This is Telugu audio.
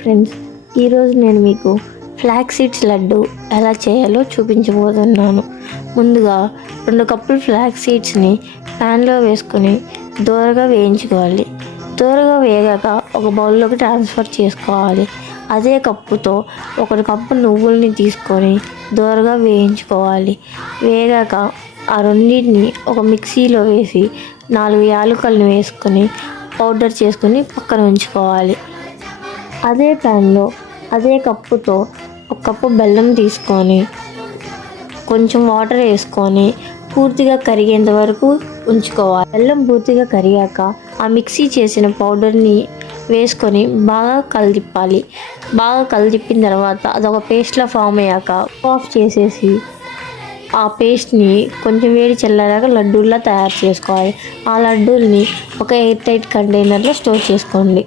ఫ్రెండ్స్, ఈరోజు నేను మీకు ఫ్లాక్స్ సీడ్స్ లడ్డు ఎలా చేయాలో చూపించబోతున్నాను. ముందుగా 2 కప్పులు ఫ్లాక్స్ సీడ్స్ని ప్యాన్లో వేసుకొని దోరగా వేయించుకోవాలి. దోరగా వేగాక ఒక బౌల్లోకి ట్రాన్స్ఫర్ చేసుకోవాలి. అదే కప్పుతో 1 కప్పు నువ్వుల్ని తీసుకొని దోరగా వేయించుకోవాలి. వేగాక ఆ రెండింటిని ఒక మిక్సీలో వేసి 4 యాలకులను వేసుకొని పౌడర్ చేసుకొని పక్కన ఉంచుకోవాలి. అదే ప్యాన్లో అదే కప్పుతో 1 కప్పు బెల్లం తీసుకొని కొంచెం వాటర్ వేసుకొని పూర్తిగా కరిగేంత వరకు ఉంచుకోవాలి. బెల్లం పూర్తిగా కరిగాక ఆ మిక్సీ చేసిన పౌడర్ని వేసుకొని బాగా కలిదిప్పాలి. బాగా కలిదిప్పిన తర్వాత అదొక పేస్ట్లా ఫామ్ అయ్యాక ఆఫ్ చేసేసి ఆ పేస్ట్ని కొంచెం వేడి చల్లారాక లడ్డూల్లా తయారు చేసుకోవాలి. ఆ లడ్డూల్ని ఒక ఎయిర్ టైట్ కంటైనర్లో స్టోర్ చేసుకోండి.